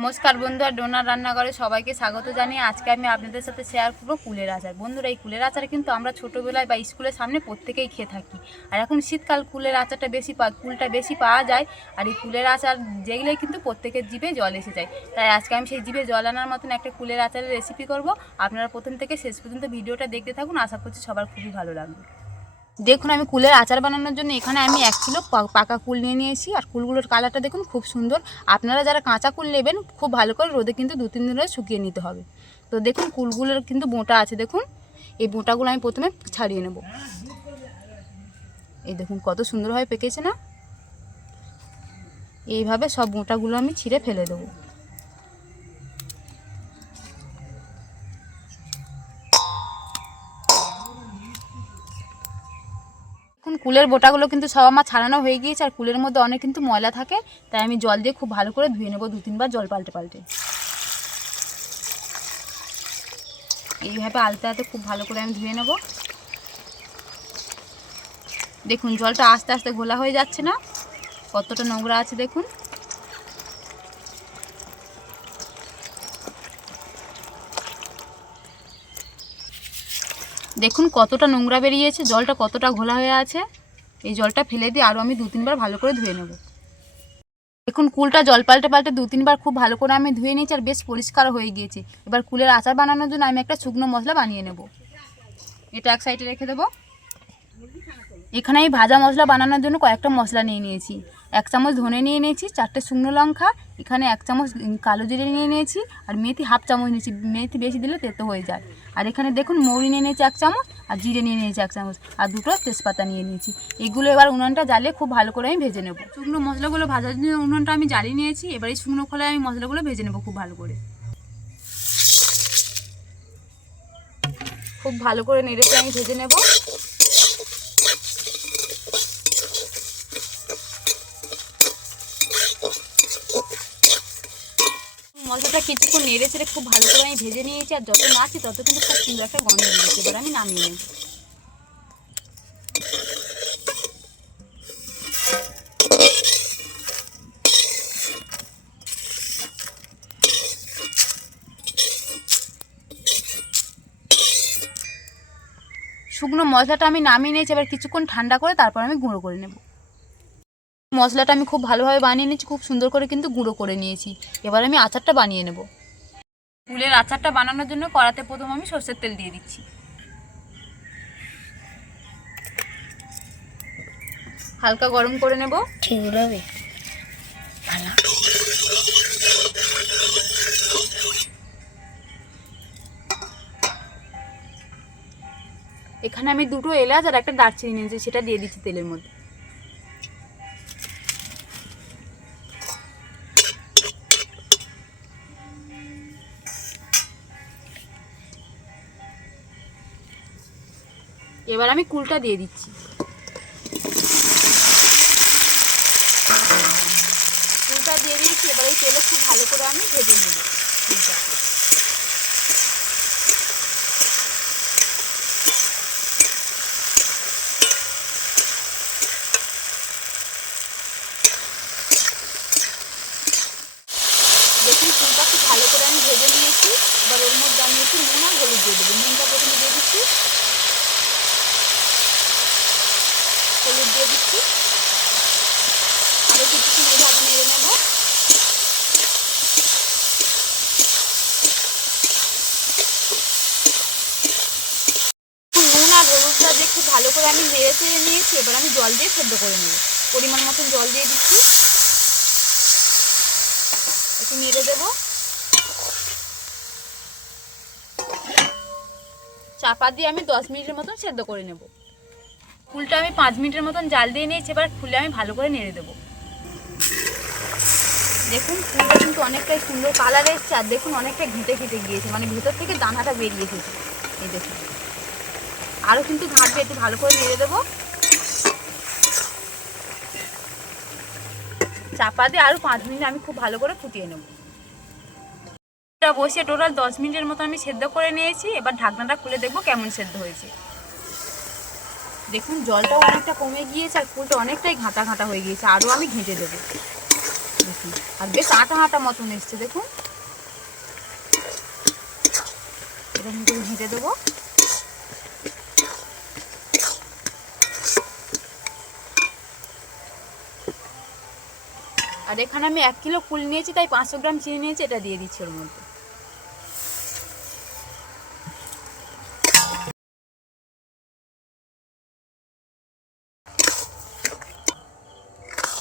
নমস্কার বন্ধুরা, ডোনার রান্নাঘরে সবাইকে স্বাগত জানিয়ে আজকে আমি আপনাদের সাথে শেয়ার করবো কুলের আচার। বন্ধুরা, এই কুলের আচার কিন্তু আমরা ছোটোবেলায় বা স্কুলের সামনে প্রত্যেকেই খেয়ে থাকি। আর এখন শীতকাল কুলের আচারটা কুলটা বেশি পাওয়া যায়। আর এই কুলের আচার যেগুলো কিন্তু প্রত্যেকের জিভে জল এসে যায়। তাই আজকে আমি সেই জিভে জল আনার মতন একটা কুলের আচারের রেসিপি করব। আপনারা প্রথম থেকে শেষ পর্যন্ত ভিডিওটা দেখতে থাকুন, আশা করছি সবার খুবই ভালো লাগবে। দেখুন, আমি কুলের আচার বানানোর জন্য এখানে আমি 1 কিলো পাকা কুল নিয়ে নিয়েছি। আর কুলগুলোর কালারটা দেখুন খুব সুন্দর। আপনারা যারা কাঁচা কুল নেবেন খুব ভালো করে রোদে কিন্তু 2-3 দিন ধরে শুকিয়ে নিতে হবে। তো দেখুন, কুলগুলোর কিন্তু বোঁটা আছে, দেখুন এই বোঁটাগুলো আমি প্রথমে ছাড়িয়ে নেব। এই দেখুন কত সুন্দরভাবে পেকেছে না। এইভাবে সব বোঁটাগুলো আমি ছিঁড়ে ফেলে দেবো। কুলের বোটাগুলো কিন্তু সব আমার ছাড়ানো হয়ে গিয়েছে। আর কুলের মধ্যে অনেক কিন্তু ময়লা থাকে, তাই আমি জল দিয়ে খুব ভালো করে ধুয়ে নেব, 2-3 বার জল পাল্টে পাল্টে। এইভাবে আলতে আলতে খুব ভালো করে আমি ধুয়ে নেব। দেখুন জলটা আস্তে আস্তে ঘোলা হয়ে যাচ্ছে না, কতটা নোংরা আছে দেখুন। দেখুন কতটা নোংরা বেরিয়েছে, জলটা কতটা ঘোলা হয়ে আছে। এই জলটা ফেলে দিয়ে আরও আমি 2-3 বার ভালো করে ধুয়ে নেব। দেখুন কুলটা জল পাল্টে পাল্টে 2-3 বার খুব ভালো করে আমি ধুয়ে নিয়েছি, আর বেশ পরিষ্কার হয়ে গিয়েছে। এবার কুলের আচার বানানোর জন্য আমি একটা শুকনো মশলা বানিয়ে নেব। এটা এক সাইডে রেখে দেবো। এখানে আমি ভাজা মশলা বানানোর জন্য কয়েকটা মশলা নিয়ে নিয়েছি। 1 চামচ ধনে নিয়ে নিয়েছি, 4টে শুকনো লঙ্কা, এখানে 1 চামচ কালো জিরে নিয়ে নিয়েছি, আর মেথি 1/2 চামচ নিয়েছি। মেথি বেশি দিলে তেতো হয়ে যায়। আর এখানে দেখুন মৌরি নিয়ে নিয়েছি 1 চামচ, আর জিরে নিয়ে নিয়েছি 1 চামচ, আর 2টো তেজপাতা নিয়ে নিয়েছি। এগুলো এবার উনুনটা জ্বালিয়ে খুব ভালো করে আমি ভেজে নেব। শুকনো মশলাগুলো ভাজার জন্য উনুনটা আমি জ্বালিয়ে নিয়েছি। এবার এই শুকনো খোলায় আমি মশলাগুলো ভেজে নেব খুব ভালো করে। খুব ভালো করে নেড়ে আমি ভেজে নেব। মশলাটা কিছুক্ষণ নেড়ে চেড়ে খুব ভালো করে আমি ভেজে নিয়েছি। আর যত নাড়ছি তত কিন্তু খুব সুন্দর একটা গন্ধ বেরিয়েছে। এবার আমি নামিয়ে নেব। শুকনো মশলাটা আমি নামিয়ে নিয়েছি। এবার কিছুক্ষণ ঠান্ডা করে তারপর আমি গুঁড়ো করে নেব। মশলাটা আমি খুব ভালোভাবে বানিয়ে নিয়েছি, খুব সুন্দর করে কিন্তু গুঁড়ো করে নিয়েছি। এবার আমি আচারটা বানিয়ে নেব। কুলের আচারটা বানানোর জন্য কড়াতে প্রথম আমি সরষের তেল দিয়ে দিচ্ছি। হালকা গরম করে নেব। এখানে আমি 2টো এলাচ আর একটা দারচিনি নিয়েছি, সেটা দিয়ে দিচ্ছি তেলের মধ্যে। এবার আমি কুলটা দিয়ে দিচ্ছি। কুলটা দিয়ে দিয়েছি। এবার এই তেলে খুব ভালো করে আমি ভেজে নেব কুলটা। দেখুন কুলটা খুব ভালো করে আমি ভেজে নিয়েছি। এবার ওর মধ্যে আমি একটু নুন আর হলুদ দিয়ে দেবো। নুনটা প্রথমে দিয়ে দিচ্ছি, হলুদ দিয়ে দিচ্ছি, আরও কিছুক্ষণ এইভাবে নেড়ে নেব। নুন আর হলুদটা দিয়ে খুব ভালো করে আমি নেড়ে চেড়ে নিয়েছি। এবার আমি জল দিয়ে সেদ্ধ করে নেব। পরিমাণ মতন জল দিয়ে দিচ্ছি, একটু নেড়ে দেবো। চাপা দিয়ে আমি 10 মিনিটের মতন সেদ্ধ করে নেব। কুলটা আমি 5 মিনিটের মতন জাল দিয়ে নিয়েছি। এবার খুলে আমি ভালো করে নেড়ে দেবো। দেখুন কুলটা কিন্তু অনেকটাই সুন্দর কালার এসছে। আর দেখুন অনেকটা ঘেঁটে ঘেঁটে গিয়েছে, মানে ভেতর থেকে দানাটা বেরিয়ে এসেছে। এই দেখুন আরও কিন্তু ঘাঁটবে, একটু ভালো করে নেড়ে দেবো। চাপা দিয়ে আরও 5 মিনিট আমি খুব ভালো করে ফুটিয়ে নেব। এটা বসিয়ে টোটাল 10 মিনিটের মতো আমি সেদ্ধ করে নিয়েছি। এবার ঢাকনাটা খুলে দেখবো কেমন সেদ্ধ হয়েছে। দেখুন জলটাও অনেকটা কমে গিয়েছে, আর কুলটা অনেকটাই ঘাঁটা ঘাঁটা হয়ে গিয়েছে। আরও আমি ঘেঁটে দেবো। দেখুন, আর বেশ আটা আটা মতন এসছে দেখুন। এরকম করে ভেজে দেবো। আর এখানে আমি 1 কিলো কুল নিয়েছি, তাই 500 গ্রাম চিনি নিয়েছি, এটা দিয়ে দিচ্ছি ওর মধ্যে।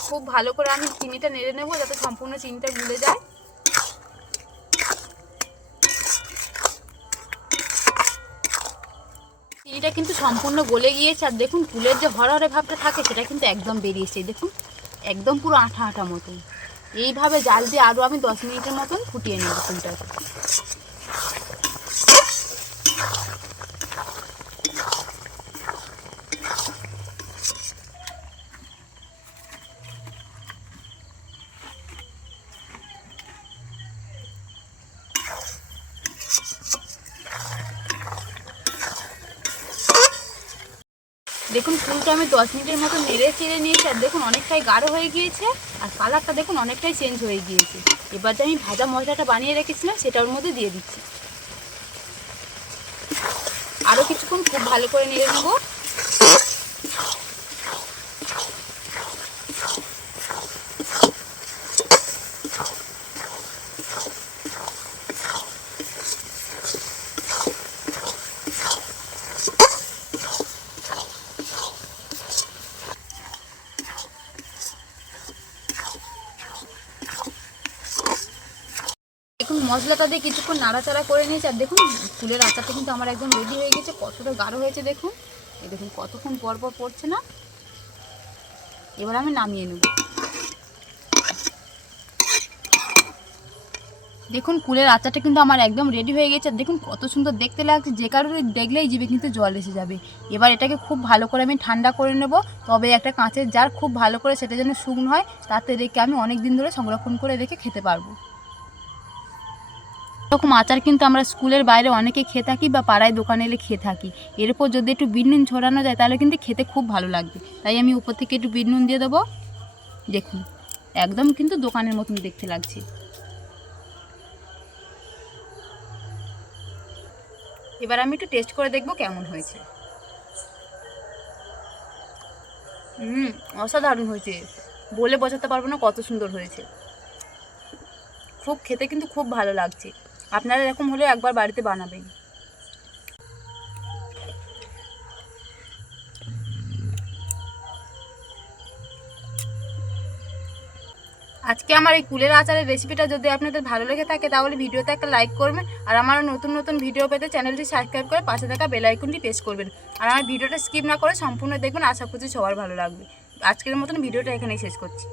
খুব ভালো করে আমি চিনিটা নেড়ে নেবো যাতে সম্পূর্ণ চিনিটা গুলে যায়। চিনিটা কিন্তু সম্পূর্ণ গলে গিয়েছে। আর দেখুন কুলের যে হরহরে ভাবটা থাকে সেটা কিন্তু একদম বেরিয়েছে। দেখুন একদম পুরো আঠা আঠা মতন। এইভাবে জাল দিয়ে আরও আমি 10 মিনিটের মতন ফুটিয়ে নেব কুলটাকে। দেখুন কুলটা আমি 10 মিনিটের মতো নেড়ে চেড়ে নিয়েছি। আর দেখুন অনেকটাই গাঢ় হয়ে গিয়েছে, আর কালারটা দেখুন অনেকটাই চেঞ্জ হয়ে গিয়েছে। এবার যে আমি ভাজা মশলাটা বানিয়ে রেখেছিলাম সেটা ওর মধ্যে দিয়ে দিচ্ছি। আরও কিছুক্ষণ খুব ভালো করে নেড়ে নেব। দেখুন মশলাটা দিয়ে কিছুক্ষণ নাড়াচাড়া করে নিয়েছি। আর দেখুন ফুলের আচারটা কিন্তু আমার একদম রেডি হয়ে গেছে। কতটা গাঢ় হয়েছে দেখুন, এই দেখুন কতক্ষণ পর পর পড়ছে না। এবার আমি নামিয়ে নেব। দেখুন কুলের আচারটা কিন্তু আমার একদম রেডি হয়ে গেছে। আর দেখুন কত সুন্দর দেখতে লাগছে, যে কারোর দেখলেই জিভে কিন্তু জল এসে যাবে। এবার এটাকে খুব ভালো করে আমি ঠান্ডা করে নেব। তবে একটা কাঁচের জার খুব ভালো করে, সেটা যেন শুকনো হয়, তাতে রেখে আমি অনেক দিন ধরে সংরক্ষণ করে রেখে খেতে পারবো। এরকম আচার কিন্তু আমরা স্কুলের বাইরে অনেকে খেয়ে থাকি বা পাড়ায় দোকানে এলে খেয়ে থাকি। এর উপর যদি একটু বিট নুন ছড়ানো যায় তাহলে কিন্তু খেতে খুব ভালো লাগবে। তাই আমি উপর থেকে একটু বিট নুন দিয়ে দেবো। দেখুন একদম কিন্তু দোকানের মতন দেখতে লাগছে। এবার আমি একটু টেস্ট করে দেখবো কেমন হয়েছে। অসাধারণ হয়েছে, বলে বোঝাতে পারবো না কত সুন্দর হয়েছে। খুব খেতে কিন্তু খুব ভালো লাগছে। আপনারা এরকম হলে একবার বাড়িতে বানাবেন। আজকে আমার এই কুলের আচারের রেসিপিটা যদি আপনাদের ভালো লেগে থাকে তাহলে ভিডিওতে একটা লাইক করবেন। আর আমার নতুন নতুন ভিডিও পেতে চ্যানেলটি সাবস্ক্রাইব করে পাশে থাকা বেল আইকনটি প্রেস করবেন। আর আমার ভিডিওটা স্কিপ না করে সম্পূর্ণ দেখবেন। আশা করছি সবার ভালো লাগবে। আজকের মতন ভিডিওটা এখানেই শেষ করছি।